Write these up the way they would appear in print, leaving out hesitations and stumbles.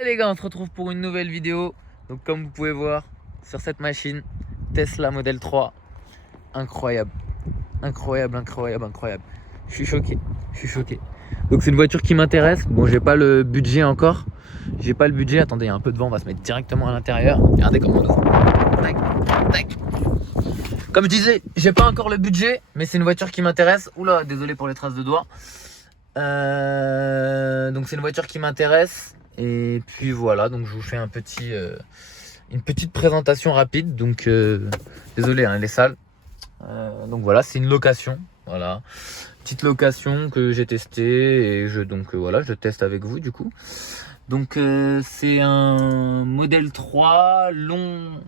Et les gars, on se retrouve pour une nouvelle vidéo. Donc comme vous pouvez voir sur cette machine, Tesla Model 3, incroyable, incroyable, incroyable, incroyable. Je suis choqué, je suis choqué. Donc c'est une voiture qui m'intéresse. Bon, j'ai pas le budget encore. J'ai pas le budget. Attendez, il y a un peu de vent, on va se mettre directement à l'intérieur. Regardez comment on ouvre. Tac, tac. Comme je disais, j'ai pas encore le budget, mais c'est une voiture qui m'intéresse. Oula, désolé pour les traces de doigts. Donc c'est une voiture qui m'intéresse. Et puis voilà, donc je vous fais une petite présentation rapide. Donc désolé, hein, elle est sale. Donc voilà, c'est une location. Voilà, petite location que j'ai testée et voilà, je teste avec vous du coup. Donc c'est un Model 3 long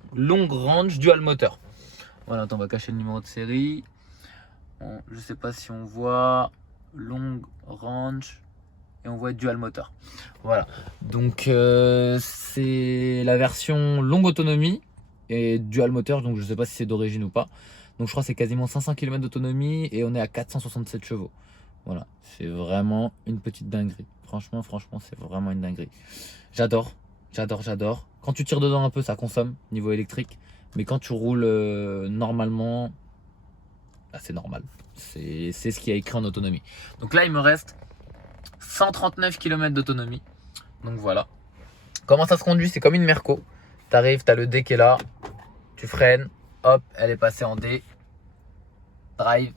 range dual moteur. Voilà, attends, on va cacher le numéro de série. Bon, je sais pas si on voit long range et on voit dual moteur. Voilà, donc c'est la version longue autonomie et dual moteur, donc je sais pas si c'est d'origine ou pas. Donc je crois que c'est quasiment 500 km d'autonomie et on est à 467 chevaux. Voilà, c'est vraiment une petite dinguerie. Franchement, c'est vraiment une dinguerie. J'adore, j'adore. Quand tu tires dedans un peu, ça consomme niveau électrique. Mais quand tu roules normalement, bah, c'est normal. C'est ce qui a écrit en autonomie. Donc là, il me reste 139 km d'autonomie. Donc voilà. Comment ça se conduit? C'est comme une Merco. Tu arrives, tu as le D qui est là. Tu freines. Hop, elle est passée en D. Drive.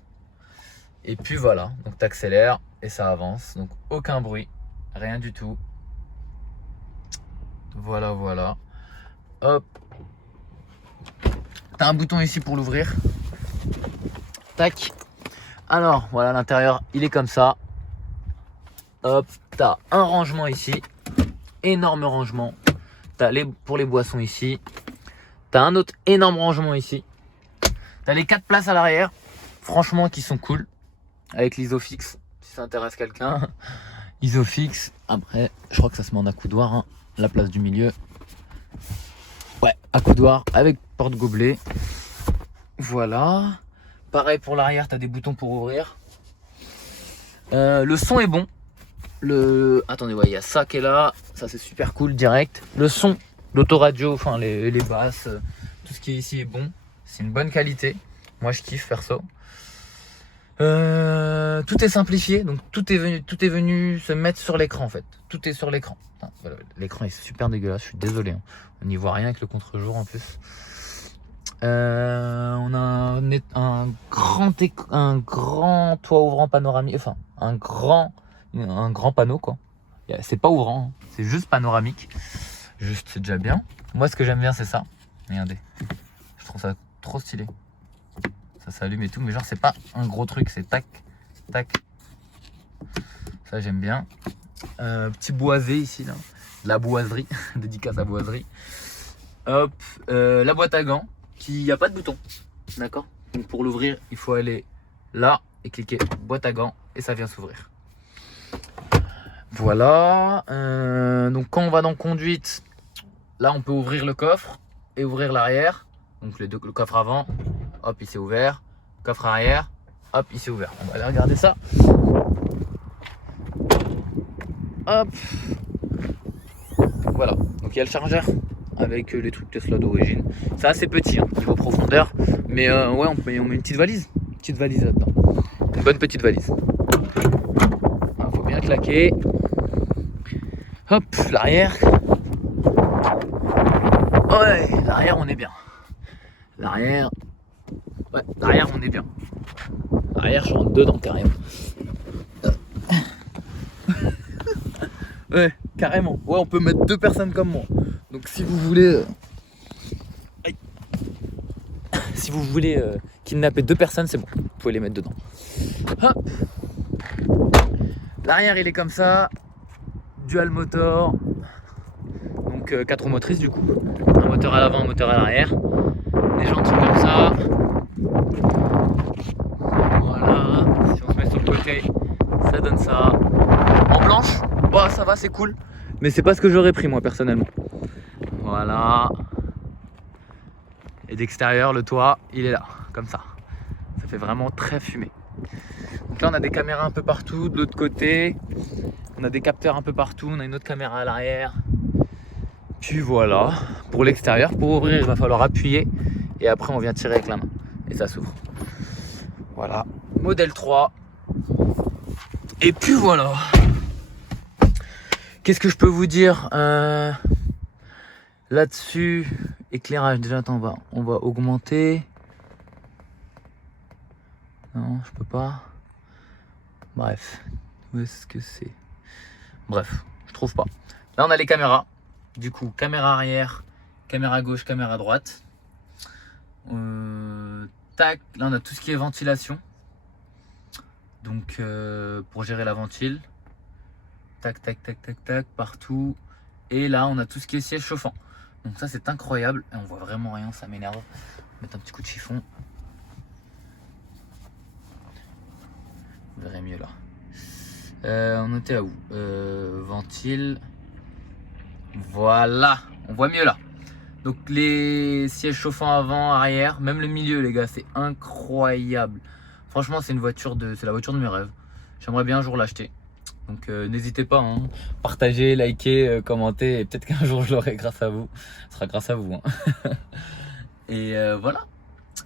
Et puis voilà. Donc tu accélères et ça avance. Donc aucun bruit. Rien du tout. Voilà, voilà. Hop. T'as un bouton ici pour l'ouvrir. Tac. Alors, voilà, l'intérieur, il est comme ça. Hop, t'as un rangement ici. Énorme rangement. T'as pour les boissons ici. T'as un autre énorme rangement ici. T'as les 4 places à l'arrière. Franchement, qui sont cool. Avec l'Isofix, si ça intéresse quelqu'un. Isofix. Après, je crois que ça se met en accoudoir, hein. La place du milieu. Ouais, accoudoir avec porte-gobelet. Voilà. Pareil pour l'arrière, tu as des boutons pour ouvrir. Le son est bon. Attendez, ouais, il y a ça qui est là. Ça, c'est super cool, direct. Le son, l'autoradio, enfin les basses, tout ce qui est ici est bon. C'est une bonne qualité. Moi, je kiffe perso. Tout est simplifié, donc tout est venu se mettre sur l'écran en fait. Tout est sur l'écran. Voilà, l'écran est super dégueulasse, je suis désolé, hein. On n'y voit rien avec le contre-jour en plus. On a un grand toit ouvrant panoramique, enfin un grand panneau quoi. C'est pas ouvrant, hein. C'est juste panoramique. Juste, c'est déjà bien. Moi, ce que j'aime bien, c'est ça. Regardez, je trouve ça trop stylé. Ça s'allume et tout, mais genre c'est pas un gros truc, c'est tac, tac. Ça j'aime bien. Petit boisé ici là, la boiserie, dédicace à boiserie. Hop, la boîte à gants, qui a pas de bouton, d'accord. Donc pour l'ouvrir, il faut aller là et cliquer boîte à gants et ça vient s'ouvrir. Voilà. Donc quand on va dans conduite, là on peut ouvrir le coffre et ouvrir l'arrière. Donc le coffre avant. Hop, il s'est ouvert. Coffre arrière. Hop, il s'est ouvert. On va aller regarder ça. Hop. Voilà. Donc il y a le chargeur avec les trucs Tesla d'origine. C'est assez petit, hein, niveau profondeur. Mais ouais, on met une petite valise. Une petite valise là-dedans. Une bonne petite valise. Il faut bien claquer. Hop, l'arrière. Ouais, l'arrière, on est bien. L'arrière. Ouais, l'arrière on est bien. L'arrière je rentre dedans carrément. Ouais, carrément. Ouais, on peut mettre 2 personnes comme moi. Donc si vous voulez kidnapper 2 personnes, c'est bon. Vous pouvez les mettre dedans. Hop. L'arrière il est comme ça. Dual moteur. Donc 4 roues motrices du coup. Un moteur à l'avant, un moteur à l'arrière. Les jantes sont comme ça. Voilà, si on se met sur le côté, ça donne ça. En blanche, bah ça va, c'est cool. Mais c'est pas ce que j'aurais pris moi personnellement. Voilà. Et d'extérieur, le toit, il est là, comme ça. Ça fait vraiment très fumé. Donc là, on a des caméras un peu partout. De l'autre côté, on a des capteurs un peu partout. On a une autre caméra à l'arrière. Puis voilà, pour l'extérieur, pour ouvrir il va falloir appuyer et après on vient tirer avec la main et ça s'ouvre. Voilà, modèle 3. Et puis voilà. Qu'est-ce que je peux vous dire là-dessus? Éclairage, déjà attends, on va augmenter. Non, je peux pas. Bref, où est-ce que c'est? Bref, je trouve pas. Là on a les caméras. Du coup, caméra arrière, caméra gauche, caméra droite. Tac, là on a tout ce qui est ventilation. Donc pour gérer la ventile. Tac, tac, tac, tac, tac, partout. Et là on a tout ce qui est siège chauffant. Donc ça c'est incroyable. Et on voit vraiment rien, ça m'énerve. Mettre un petit coup de chiffon. Vous verrez mieux là. On était à où? Ventile. Voilà, on voit mieux là. Donc les sièges chauffants avant, arrière, même le milieu les gars, c'est incroyable. Franchement c'est la voiture de mes rêves. J'aimerais bien un jour l'acheter. Donc n'hésitez pas, hein. Partagez, likez, commentez et peut-être qu'un jour je l'aurai grâce à vous. Ce sera grâce à vous. Hein. Et voilà,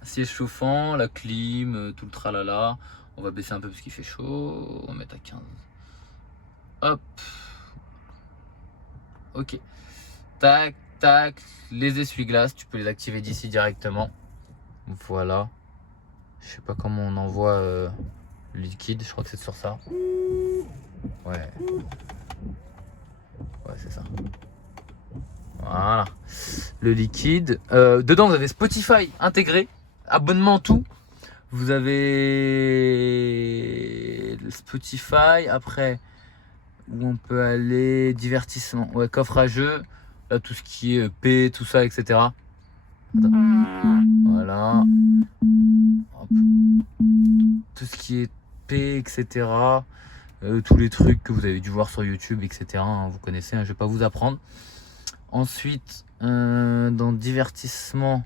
siège chauffant, la clim, tout le tralala. On va baisser un peu parce qu'il fait chaud. On va mettre à 15. Hop. Ok. Tac, tac. Les essuie-glaces, tu peux les activer d'ici directement. Voilà. Je sais pas comment on envoie le liquide. Je crois que c'est sur ça. Ouais. Ouais, c'est ça. Voilà. Le liquide. Dedans, vous avez Spotify intégré. Abonnement, tout. Vous avez le Spotify. Après, où on peut aller? Divertissement. Ouais, coffre à jeu. Là, tout ce qui est P, tout ça, etc. Voilà. Hop. Tout ce qui est P, etc. Tous les trucs que vous avez dû voir sur YouTube, etc. Hein, vous connaissez, hein, je vais pas vous apprendre. Ensuite, dans divertissement,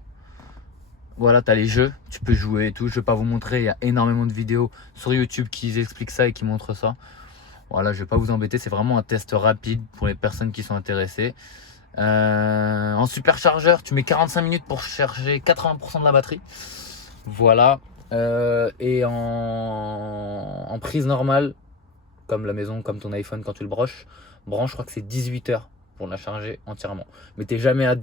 voilà, tu as les jeux, tu peux jouer et tout. Je vais pas vous montrer, il y a énormément de vidéos sur YouTube qui expliquent ça et qui montrent ça. Voilà, je vais pas vous embêter, c'est vraiment un test rapide pour les personnes qui sont intéressées. En superchargeur, tu mets 45 minutes pour charger 80% de la batterie. Voilà. Et en prise normale, comme la maison, comme ton iPhone quand tu le branches, je crois que c'est 18 heures pour la charger entièrement. Mais t'es jamais à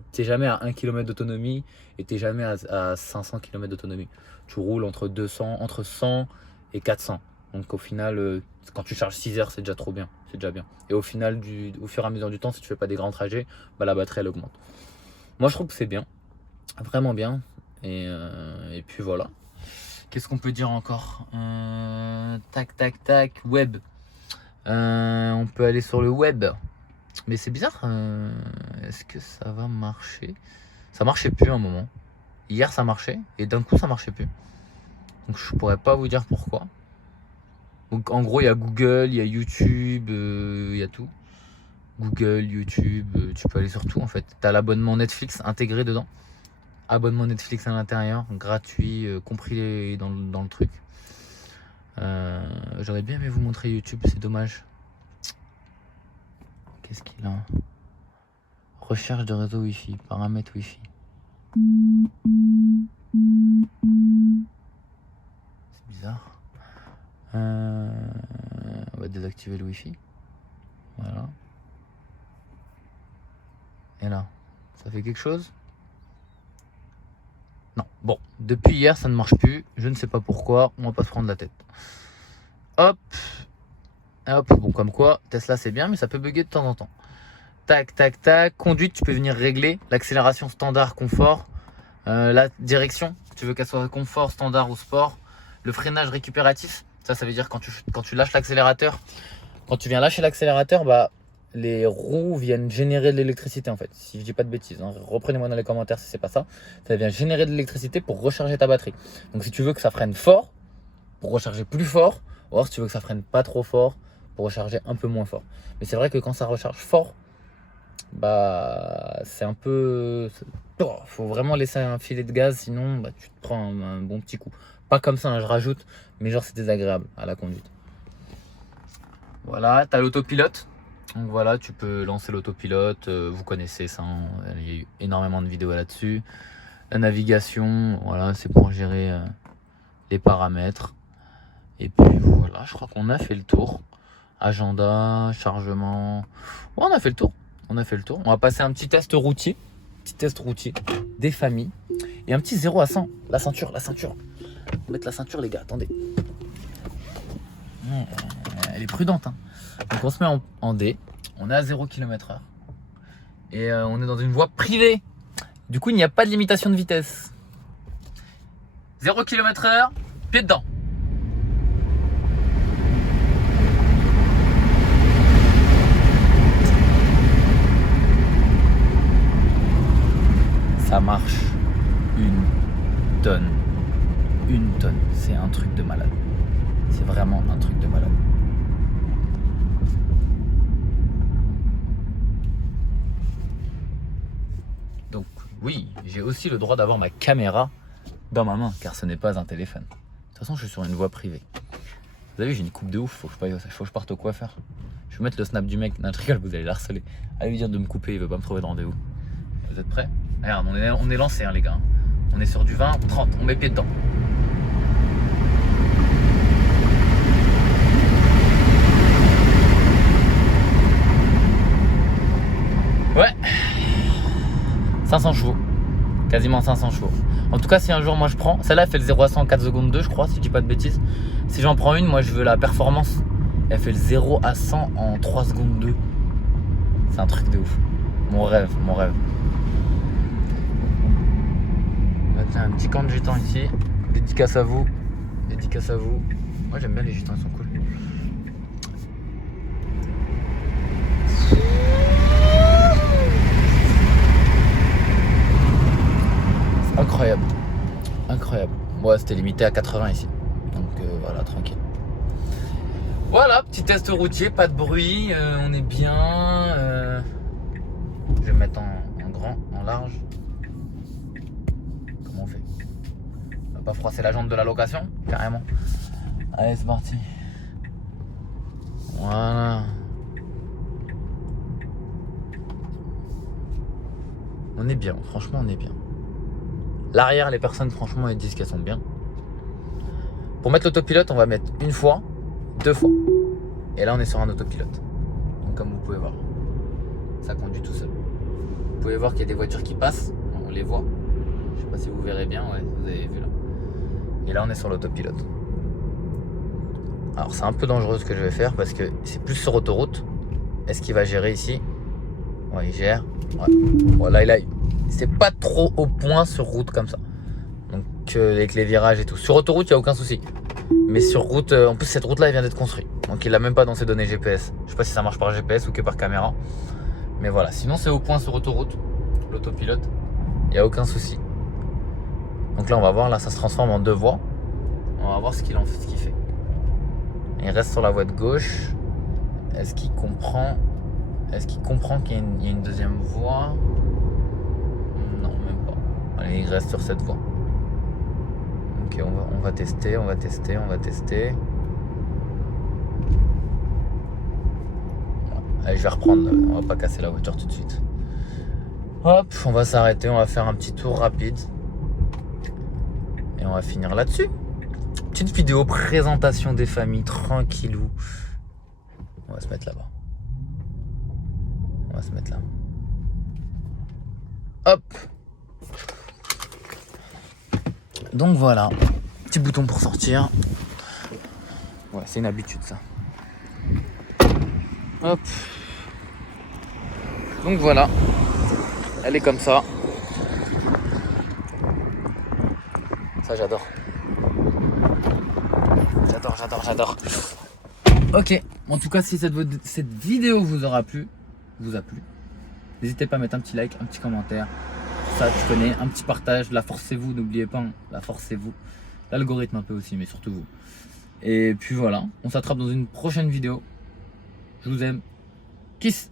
1 km d'autonomie et t'es jamais à 500 km d'autonomie. Tu roules entre 100 et 400. Donc au final, quand tu charges 6 heures, c'est déjà trop bien. C'est déjà bien. Et au final, au fur et à mesure du temps, si tu fais pas des grands trajets, bah, la batterie elle augmente. Moi je trouve que c'est bien. Vraiment bien. Et puis voilà. Qu'est-ce qu'on peut dire encore? Tac, tac, tac. Web. On peut aller sur le web. Mais c'est bizarre. Est-ce que ça va marcher? Ça marchait plus à un moment. Hier ça marchait. Et d'un coup ça marchait plus. Donc je pourrais pas vous dire pourquoi. Donc en gros il y a Google, il y a YouTube, il y a tout. Google, YouTube, tu peux aller sur tout en fait. Tu as l'abonnement Netflix intégré dedans. Abonnement Netflix à l'intérieur, gratuit, compris dans le truc. J'aurais bien aimé vous montrer YouTube, c'est dommage. Qu'est-ce qu'il a? Recherche de réseau Wi-Fi, paramètres Wi-Fi. C'est bizarre. On va désactiver le Wi-Fi. Voilà. Et là, ça fait quelque chose? Non. Bon, depuis hier, ça ne marche plus. Je ne sais pas pourquoi. On va pas se prendre la tête. Hop. Hop. Bon, comme quoi, Tesla, c'est bien, mais ça peut bugger de temps en temps. Tac, tac, tac. Conduite, tu peux venir régler l'accélération standard, confort. La direction, tu veux qu'elle soit confort, standard ou sport. Le freinage récupératif, ça veut dire quand tu lâches l'accélérateur. Quand tu viens lâcher l'accélérateur, bah, les roues viennent générer de l'électricité en fait. Si je dis pas de bêtises, hein. Reprenez-moi dans les commentaires si c'est pas ça. Ça vient générer de l'électricité pour recharger ta batterie. Donc si tu veux que ça freine fort, pour recharger plus fort, ou alors si tu veux que ça freine pas trop fort, pour recharger un peu moins fort. Mais c'est vrai que quand ça recharge fort, bah c'est un peu... faut vraiment laisser un filet de gaz, sinon bah, tu te prends un bon petit coup. Pas comme ça, hein, je rajoute, mais genre c'est désagréable à la conduite. Voilà, tu as l'autopilote. Donc voilà, tu peux lancer l'autopilote, vous connaissez ça, hein, il y a eu énormément de vidéos là-dessus. La navigation, voilà, c'est pour gérer les paramètres. Et puis voilà, je crois qu'on a fait le tour. Agenda, chargement. Ouais, on a fait le tour. On a fait le tour. On va passer un petit test routier. Petit test routier des familles. Et un petit 0 à 100. La ceinture, la ceinture. On va mettre la ceinture, les gars, attendez. Elle est prudente, hein. Donc on se met en D. On est à 0 km/h. Et on est dans une voie privée. Du coup, il n'y a pas de limitation de vitesse. 0 km/h, pied dedans. Ça marche une tonne. Une tonne. C'est un truc de malade. C'est vraiment un truc de malade. Donc oui, j'ai aussi le droit d'avoir ma caméra dans ma main, car ce n'est pas un téléphone. De toute façon, je suis sur une voie privée. Vous avez vu, j'ai une coupe de ouf, faut que je parte au coiffeur. Je vais mettre le snap du mec. Non, je rigole, vous allez l'harceler. Allez lui dire de me couper, il veut pas me trouver de rendez-vous. Vous êtes prêts? Regarde, on est lancé, hein, les gars. On est sur du 20, 30, on met pied dedans. Ouais, 500 chevaux, quasiment 500 chevaux. En tout cas, si un jour moi je prends, celle-là elle fait le 0 à 100 en 4 secondes 2, je crois, si je dis pas de bêtises. Si j'en prends une, moi je veux la performance. Elle fait le 0 à 100 en 3 secondes 2. C'est un truc de ouf. Mon rêve, mon rêve. Bah, tiens, un petit camp de gitans ici. Dédicace à vous. Dédicace à vous. Moi j'aime bien les gitans, ils sont cool. Incroyable, incroyable. Ouais, c'était limité à 80 ici. Donc voilà, tranquille. Voilà, petit test routier, pas de bruit, on est bien. Je vais me mettre en grand, en large. Comment on fait? On va pas froisser la jambe de la location, carrément. Allez, c'est parti. Voilà. On est bien, franchement, on est bien. L'arrière, les personnes, franchement, elles disent qu'elles sont bien. Pour mettre l'autopilote, on va mettre une fois, 2 fois. Et là, on est sur un autopilote. Donc, comme vous pouvez voir, ça conduit tout seul. Vous pouvez voir qu'il y a des voitures qui passent. On les voit. Je sais pas si vous verrez bien. Ouais, vous avez vu là. Et là, on est sur l'autopilote. Alors, c'est un peu dangereux ce que je vais faire parce que c'est plus sur autoroute. Est-ce qu'il va gérer ici? Ouais, il gère. Ouais. Voilà, c'est pas trop au point sur route comme ça. Donc avec les virages et tout. Sur autoroute, il n'y a aucun souci. Mais sur route, en plus cette route-là, elle vient d'être construite. Donc il l'a même pas dans ses données GPS. Je sais pas si ça marche par GPS ou que par caméra. Mais voilà, sinon c'est au point sur autoroute. L'autopilote, il n'y a aucun souci. Donc là, on va voir, là ça se transforme en 2 voies. On va voir ce qu'il fait. Il reste sur la voie de gauche. Est-ce qu'il comprend qu'il y a une deuxième voie? Non, même pas. Allez, il reste sur cette voie. Ok, on va tester. Allez, je vais reprendre. On va pas casser la voiture tout de suite. Hop, on va s'arrêter. On va faire un petit tour rapide. Et on va finir là-dessus. Petite vidéo présentation des familles, tranquillou. On va se mettre là-bas. On va se mettre là. Hop. Donc voilà. Petit bouton pour sortir. Ouais, c'est une habitude ça. Hop. Donc voilà. Elle est comme ça. Ça j'adore. J'adore. Ok. En tout cas, si cette vidéo vous a plu, n'hésitez pas à mettre un petit like, un petit commentaire. Ça, tu connais, un petit partage. La force c'est vous, n'oubliez pas, hein, la force c'est vous. L'algorithme un peu aussi, mais surtout vous. Et puis voilà, on s'attrape dans une prochaine vidéo. Je vous aime. Kiss.